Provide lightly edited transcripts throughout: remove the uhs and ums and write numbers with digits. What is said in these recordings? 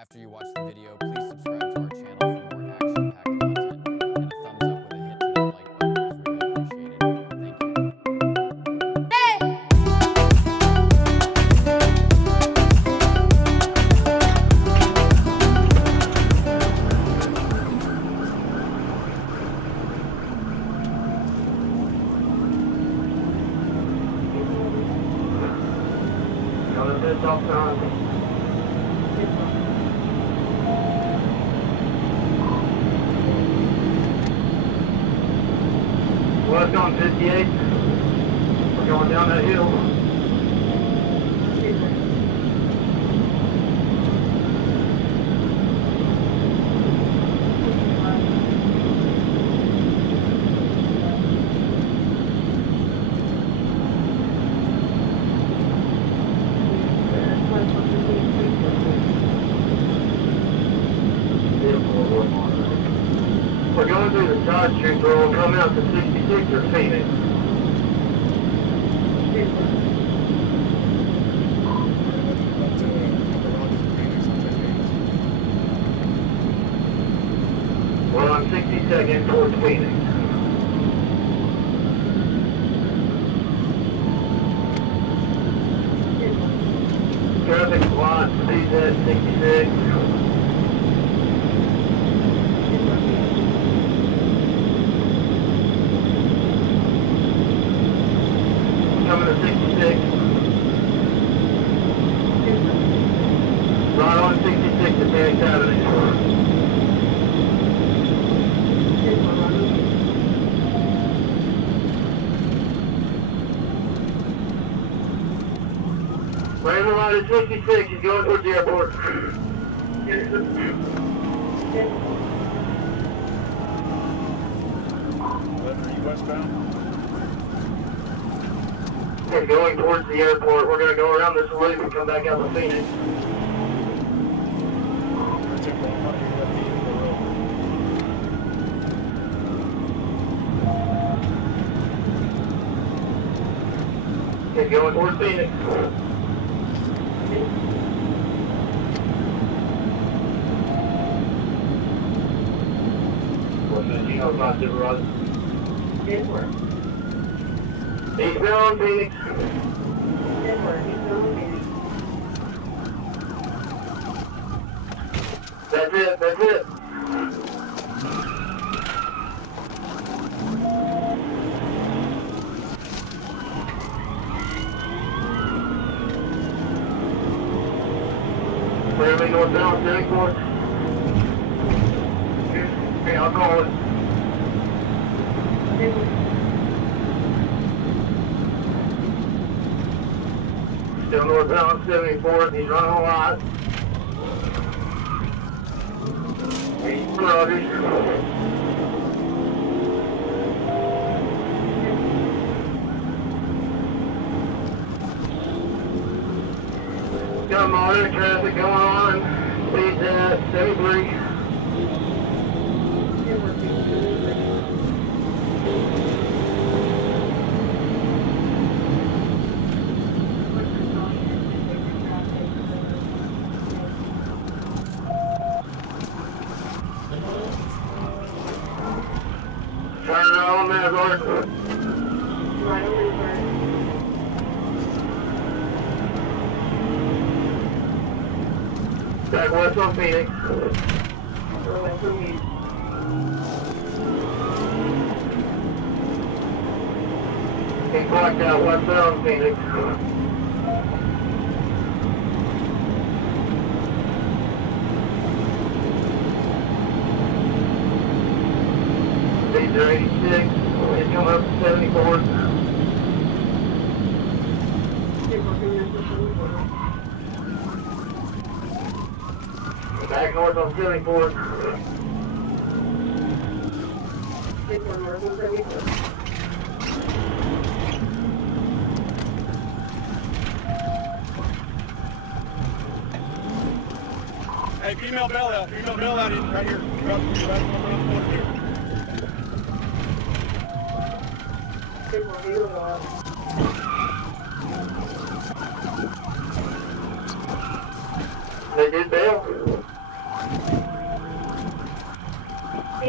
After you watch the video, please subscribe to our channel for more action-packed content, and a thumbs up with a hit to that like button is really appreciated. Thank you. West on 58. We're going down that hill. We're going through the side streets where we'll come out to 66 or Phoenix. We're on 62nd towards Phoenix. Traffic blocked, speed at 66. Coming to 66. Right on 66 at Phoenix Avenue. Random line at 66, he's going towards the airport. Are you westbound? We're going towards the airport. We're going to go around this loop and come back out to Phoenix. Okay, going towards Phoenix. What's that? You know about Silverado? Eastbound Phoenix. That's it, that's it. Fairly northbound, 74. Okay, I'll call it. Still northbound 74th, he's running a lot. Rogers. Got moderate traffic going on. Speed's at 73. Turn around, Mazard. Back west on Phoenix. He blocked out westbound Phoenix. Speeds are 86. He's coming up to 74. Back north on 74. Hey, female bell out in right here. Right here. They did bail.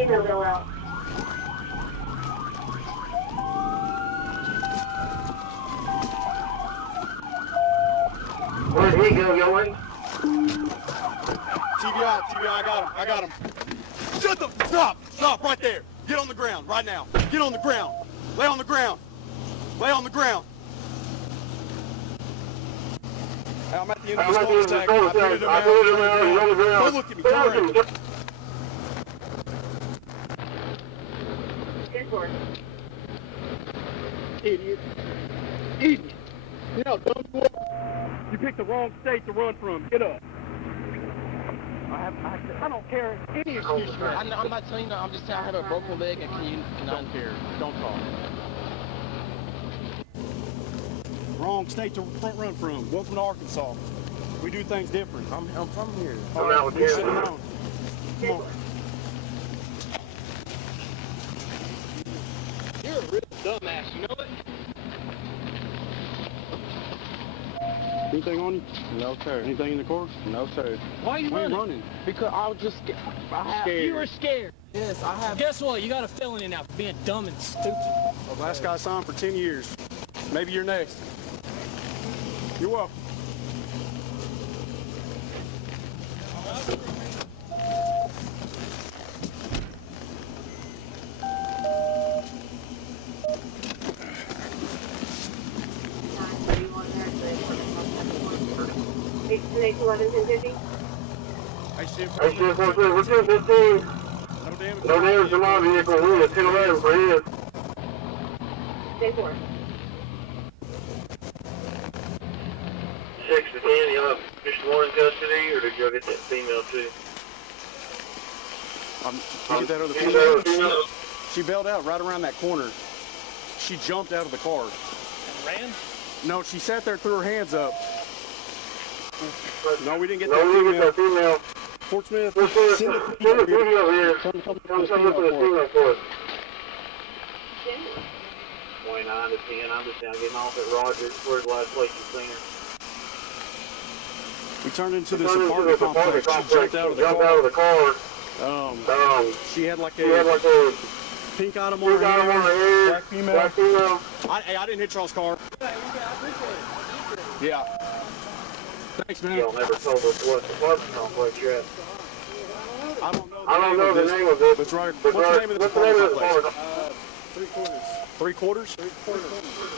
female bill out. Where'd he go, going? TBI, I got him. Stop right there. Get on the ground right now. Get on the ground. Lay on the ground. Lay on the ground. I'm at the end of the cul-de-sac. I put him out. Don't look at me. Turn around. 10-4. Idiot. You know, dumb you are. You picked the wrong state to run from. Get up. I don't care any excuse for that. I'm not telling you that. I'm just saying I have a broken leg and I don't care. Don't talk. Wrong state to run from. Welcome to Arkansas. We do things different. I'm from here. I'm out with We sit you. down. Come on. You're a real dumbass, you know it? Anything on you? No, sir. Anything in the car? No, sir. Why are you Why are running? you running? Because I was just scared. You were scared. Yes, I have. Guess what? You got a felony now for being dumb and stupid. The last guy signed for 10 years. Maybe you're next. You're welcome. Next 11, 1050. Hey, Steve. Hey, shit, what's 215? No damage to my vehicle. We at 1011 for his. 10-4. 6 to 10, you have Mr. Warren in custody, or did y'all get that female too? You get that other Is that other female? female? She bailed out right around that corner. She jumped out of the car. And ran? No, she sat there, threw her hands up. No, we didn't get No, that we didn't get female. that female. Fort Smith, Let's send the video here. Come look at the female for us. 29 to 10. I'm just now getting off at Rogers. Where's the last place you seen her? we turned into this apartment complex. She jumped out of the car. She had like a pink item on her hair. Black female. I didn't hit y'all's car. Yeah. Thanks, man. Y'all never told us what the apartment complex you're at. I don't know the name of this. That's right. What's the name of this apartment complex? Three quarters.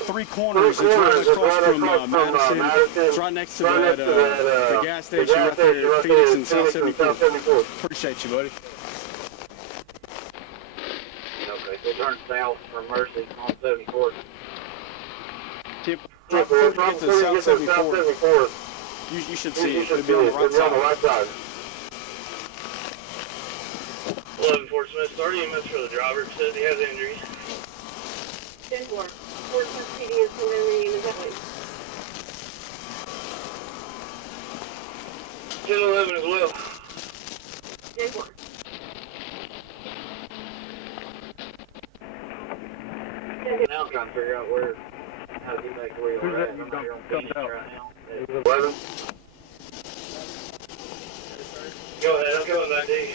Three corners. It's right across from Madison. It's right next to the gas station right there at Phoenix and South 74. Appreciate you, buddy. Okay, so turn south from Mercy on 74th. Tip, right before you get to South 74. You should see it. It'll be on the right side. 11 Fort Smith, 30 EMS for the driver. Says he has injuries. 10-4. Fort Smith PD is delivering in the highway. 10-11 as well. 10-4. Now I'm trying to figure out how to get back to where you're at. I'm not here on Phoenix right now. 11. Go ahead, I'm coming back to you.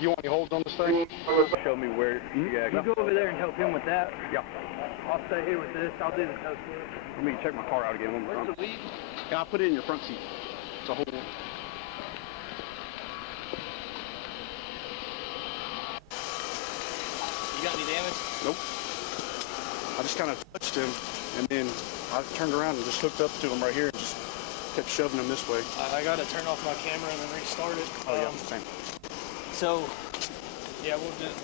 You want any holds on this thing? Show me where. Yeah, You go over there and help him with that. Yeah. I'll stay here with this. I'll do the toast. Let me check my car out again one more time. Yeah, I'll put it in your front seat. It's a whole. You got any damage? Nope. I just kind of touched him, and then I turned around and just hooked up to him right here and just kept shoving him this way. I got to turn off my camera and then restart it. Oh, yeah, same. So, yeah, we'll do it.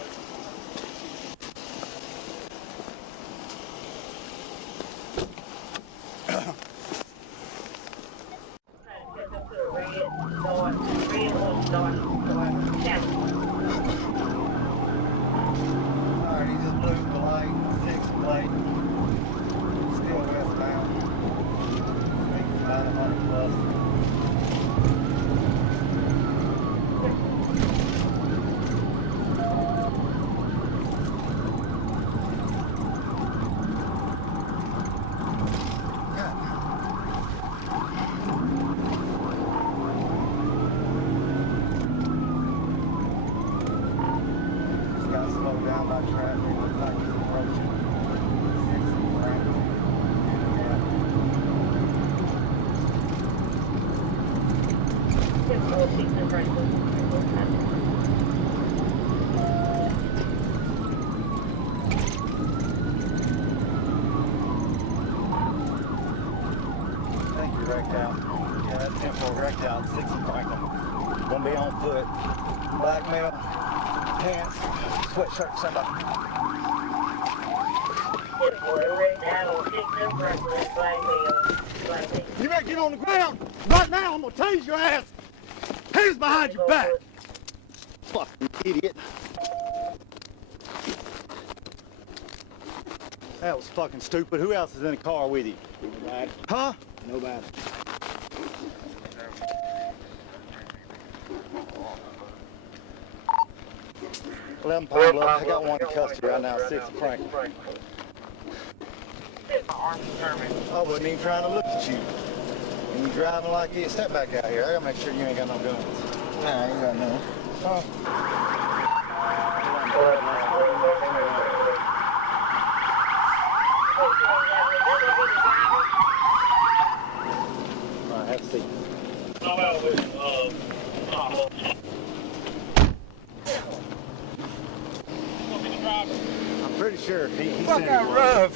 Alright, he just blew the light, fixed the light. Still westbound. Making about 100 plus. by traffic. Looks like he's approaching 60 right. Yes, all 6 and Franklin. I think you're wrecked out. Yeah, that tempo wrecked out. 6 and Franklin. Gonna be on foot. Black male, pants, sweatshirt, somebody. You better get on the ground right now. I'm gonna tase your ass. Hands behind your back. Fucking idiot. That was fucking stupid. Who else is in the car with you? Nobody. Huh? Nobody. 11 Pine Bluff. I got one in custody right now. 6 and Franklin. I wasn't even trying to look at you. And you driving like this. Step back out here. I gotta make sure you ain't got no guns. Nah, I ain't got none. Huh? All right, have a seat. I'm pretty sure he said he was.